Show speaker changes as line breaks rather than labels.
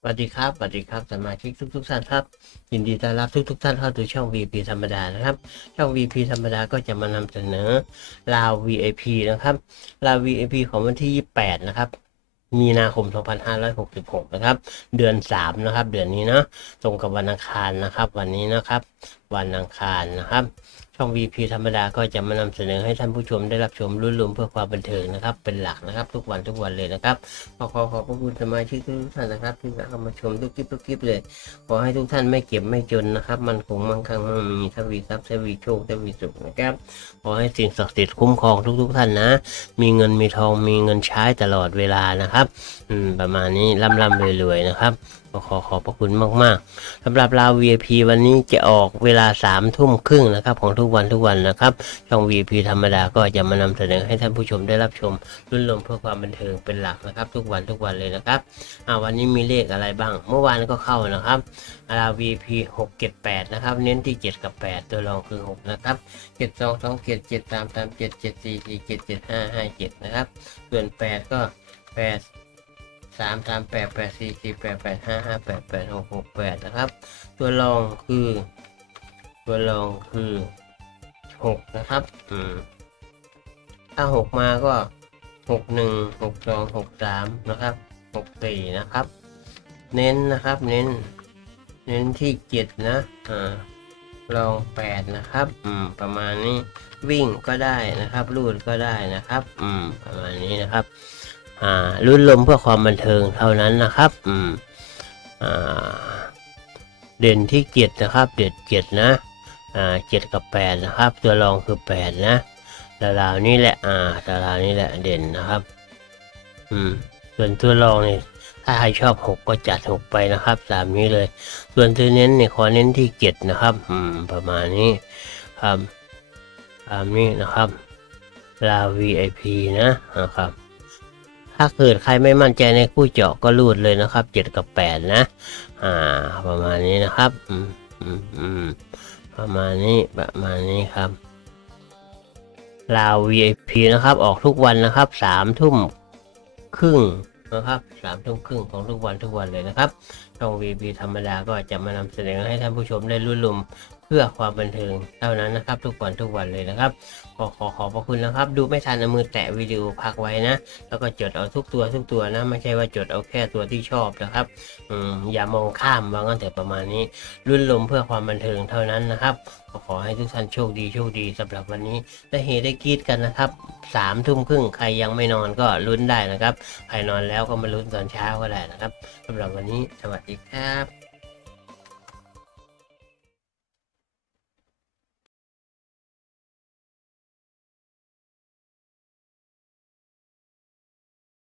สวัสดีครับสวัสดีครับสมาชิกทุกทุกๆท่านครับ ยินดีต้อนรับทุกทุกๆท่านเข้าสู่ช่อง VP ธรรมดานะครับ ช่อง VP ธรรมดาก็จะมานำเสนอลาว VIP นะครับลาว VIP ของวันที่ 28 นะครับ มีนาคม 2566 นะครับ เดือน 3 นะครับ เดือนนี้เนาะตรงกับวันอังคารนะครับ วันนี้นะครับวันอังคารนะครับ ช่อง VP ธรรมดาก็จะมานำเสนอให้ท่านผู้ชมได้รับชมรุ่นรวมเพื่อความบันเทิงนะครับ เป็นหลักนะครับ ทุกวันทุกวันเลยนะครับขอขอขอบพระคุณสมาชิกทุกท่านนะครับที่เข้ามาชมทุกคลิปทุกคลิปเลยขอให้ทุกท่านไม่เก็บไม่จนนะครับมันคงมั่งคั่งมั่งมีทวีทรัพย์ทวีโชคทวีสุขนะครับขอให้สิ่งศักดิ์สิทธิ์คุ้มครองทุก ๆท่านนะ มีเงินมีทองมีเงินใช้ตลอดเวลานะครับ อืมประมาณนี้ร่ำร่ำรวยๆนะครับขอขอบพระคุณมากๆสำหรับราว VIP วันนี้จะออกเวลาสามทุ่มครึ่งนะครับ ของทุกวันทุกวันนะครับ ช่อง VIP ธรรมดาก็จะมานำเสนอให้ท่านผู้ชมได้รับชมรุ่นรมเพื่อความบันเทิงเป็นหลักนะครับ ทุกวันทุกวันเลยนะครับอ่าวันนี้มีเลขอะไรบ้าง เมื่อวานก็เข้านะครับราว VIP 6 7 8นะครับ เน้นที่ 7 กับ 8 ตัวรองคือ 6 นะครับ 7 2 2 7 7 3 3 7 7 4 4 7 7 5 5 7 นะครับ ส่วน 8 ก็ 8 สามสามแปดแปดสี่สี่แปดแปดห้าห้าแปดแปดหกหกแปดนะครับ ตัวรองคือ ตัวรองคือหกนะครับ อืมถ้าหกมาก็หกหนึ่งหกสองหกสามนะครับหกสี่นะครับ เน้นนะครับ เน้น เน้นที่เจ็ดนะอ่ารองแปดนะครับ อืม ประมาณนี้วิ่งก็ได้นะครับลูดก็ได้นะครับ อืม ประมาณนี้นะครับ อ่ารุ่นลมเพื่อความบันเทิงเท่านั้นนะครับอืมอ่าเด่นที่เจ็ดนะครับ เด็ดเจ็ดนะอ่าเจ็ดกับแปดนะครับ ตัวรองคือแปดนะดาราวนี้แหละอ่าดาราวนี้แหละเด่นนะครับ อืม ส่วนตัวรองเนี่ยถ้าใครชอบหกก็จัดหกไปนะครับตามนี้เลย ส่วนตัวเน้นเนี่ยขอเน้นที่เจ็ดนะครับ อืม ประมาณนี้ครับตามนี้นะครับลา VIP นะนะครับ ถ้าเกิดใครไม่มั่นใจในคู่เจาะก็รูดเลยนะครับเจ็ดกับแปดนะ อ่า ประมาณนี้นะครับอืมอืมอืมประมาณนี้ประมาณนี้ครับลาว VIP นะครับ ออกทุกวันนะครับสามทุ่มครึ่งนะครับสามทุ่มครึ่งของทุกวันทุกวันเลยนะครับช่อง VIP ธรรมดาก็จะมานำเสนอให้ท่านผู้ชมได้รุ่นลุม เพื่อความบันเทิงเท่านั้นนะครับ ทุกวันทุกวันเลยนะครับขอขอขอบพระคุณนะครับ ดูไม่ทันเอามือแตะวิดีโอพักไว้นะ แล้วก็จดเอาทุกตัวทุกตัวนะ ไม่ใช่ว่าจดเอาแค่ตัวที่ชอบนะครับอืมอย่ามองข้ามว่างั้นแต่ประมาณนี้รุ่นลมเพื่อความบันเทิงเท่านั้นนะครับก็ขอให้ทุกท่านโชคดีโชคดีสำหรับวันนี้ได้เฮได้กีดกันนะครับสามทุ่มครึ่งใครยังไม่นอนก็ลุ้นได้นะครับใครนอนแล้วก็มาลุ้นตอนเช้าก็ได้นะครับสำหรับวันนี้สวัสดีครับ